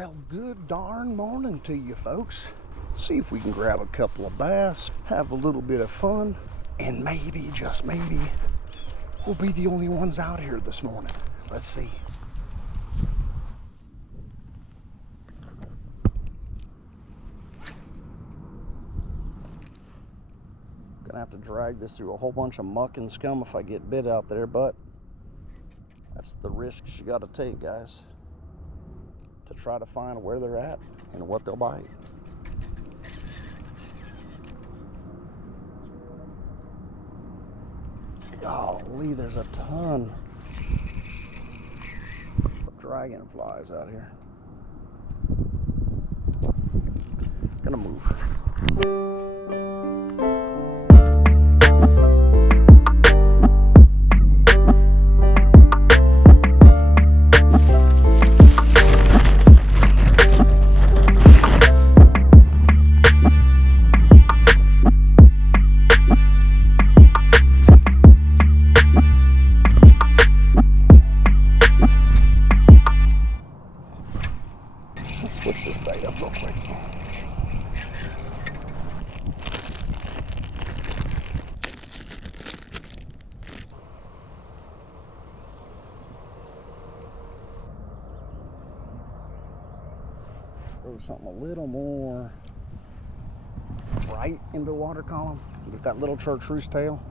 Well, good darn morning to you folks. See if we can grab a couple of bass, have a little bit of fun, and maybe, just maybe, we'll be the only ones out here this morning. Let's see. Gonna have to drag this through a whole bunch of muck and scum if I get bit out there, but that's the risks you gotta take, guys, to try to find where they're at and what they'll bite. Golly, there's a ton of dragonflies out here. Gonna move. Switch this bait up real quick. Throw something a little more bright into the water column. Get that little chartreuse tail.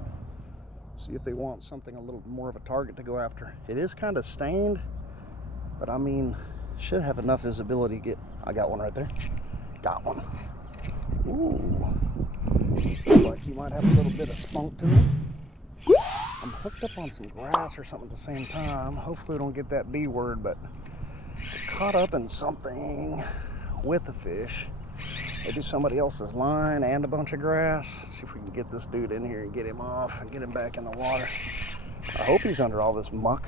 See if they want something a little more of a target to go after. It is kind of stained, but I mean, should have enough visibility to get. I got one right there. Got one. Ooh. Looks like he might have a little bit of spunk to him. I'm hooked up on some grass or something at the same time. Hopefully we don't get that B word, but caught up in something with the fish. Maybe somebody else's line and a bunch of grass. Let's see if we can get this dude in here and get him off and get him back in the water. I hope he's under all this muck.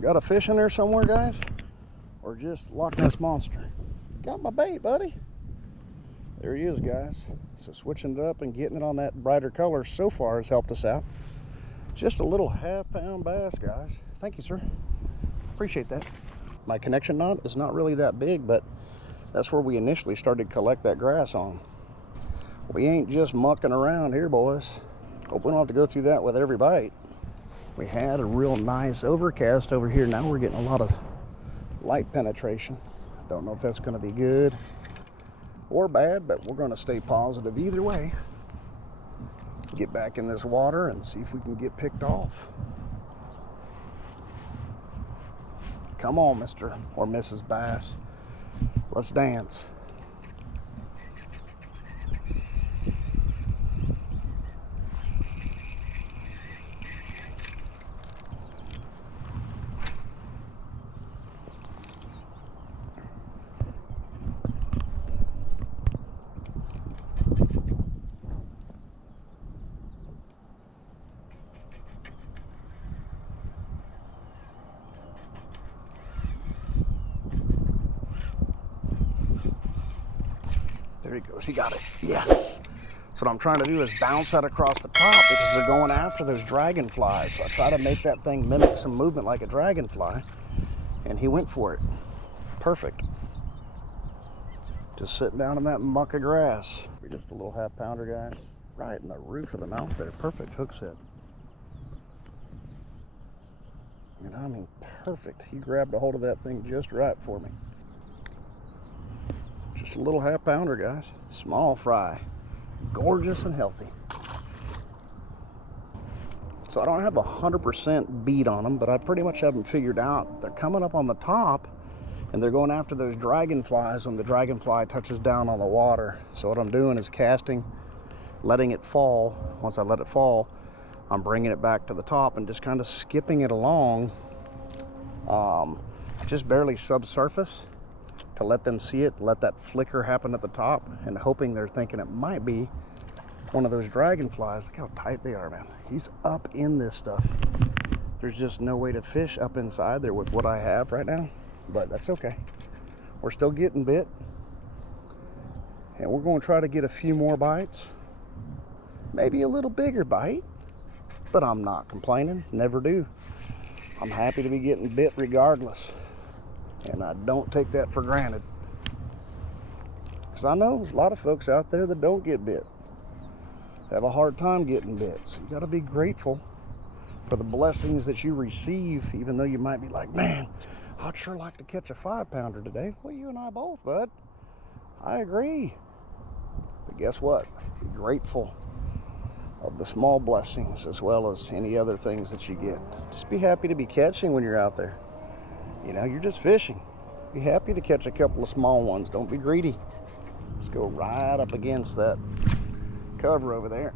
Got a fish in there somewhere, guys? Or just Loch Ness Monster? Got my bait, buddy. There he is, guys. So switching it up and getting it on that brighter color so far has helped us out. Just a little half-pound bass, guys. Thank you, sir. Appreciate that. My connection knot is not really that big, but that's where we initially started to collect that grass on. We ain't just mucking around here, boys. Hope we don't have to go through that with every bite. We had a real nice overcast over here. Now we're getting a lot of light penetration. Don't know if that's going to be good or bad, but we're going to stay positive either way. Get back in this water and see if we can get picked off. Come on, Mr. or Mrs. Bass. Let's dance. There he goes, he got it. Yes. So what I'm trying to do is bounce that across the top because they're going after those dragonflies. So I try to make that thing mimic some movement like a dragonfly, and he went for it. Perfect. Just sitting down in that muck of grass. Just a little half-pounder, guys. Right in the roof of the mouth there. Perfect hook set. And I mean, perfect. He grabbed a hold of that thing just right for me. Just a little half-pounder, guys. Small fry. Gorgeous and healthy. So I don't have 100% beat on them, but I pretty much have them figured out. They're coming up on the top, and they're going after those dragonflies when the dragonfly touches down on the water. So what I'm doing is casting, letting it fall. Once I let it fall, I'm bringing it back to the top and just kind of skipping it along, just barely subsurface, to let them see it, let that flicker happen at the top, and hoping they're thinking it might be one of those dragonflies. Look how tight they are, man. He's up in this stuff. There's just no way to fish up inside there with what I have right now, but that's okay. We're still getting bit, and we're going to try to get a few more bites, maybe a little bigger bite, but I'm not complaining, never do. I'm happy to be getting bit regardless. And I don't take that for granted. Because I know there's a lot of folks out there that don't get bit. Have a hard time getting bit. So you got to be grateful for the blessings that you receive, even though you might be like, man, I'd sure like to catch a 5-pounder today. Well, you and I both, bud. I agree. But guess what? Be grateful of the small blessings as well as any other things that you get. Just be happy to be catching when you're out there. You know, you're just fishing. Be happy to catch a couple of small ones. Don't be greedy. Let's go right up against that cover over there.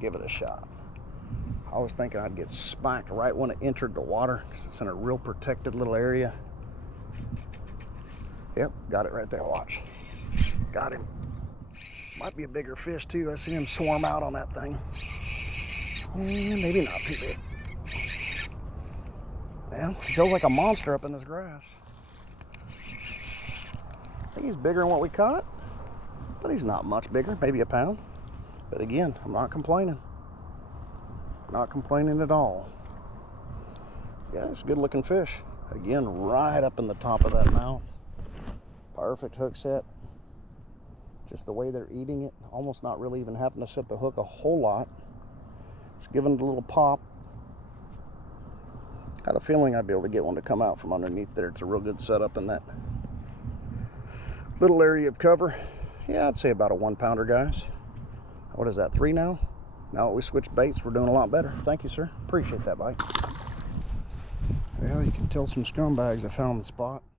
Give it a shot. I was thinking I'd get spiked right when it entered the water because it's in a real protected little area. Yep, got it right there. Watch. Got him. Might be a bigger fish too. I see him swarm out on that thing. And maybe not too big. Yeah, he feels like a monster up in this grass. I think he's bigger than what we caught, but he's not much bigger, maybe a pound. But again, I'm not complaining. Not complaining at all. Yeah, it's a good looking fish. Again, right up in the top of that mouth. Perfect hook set. Just the way they're eating it, almost not really even having to set the hook a whole lot. Just giving it a little pop. Got a feeling I'd be able to get one to come out from underneath there. It's a real good setup in that little area of cover. Yeah, I'd say about a 1-pounder, guys. What is that, 3 now? Now that we switched baits, we're doing a lot better. Thank you, sir. Appreciate that bite. Well, you can tell some scumbags I found the spot.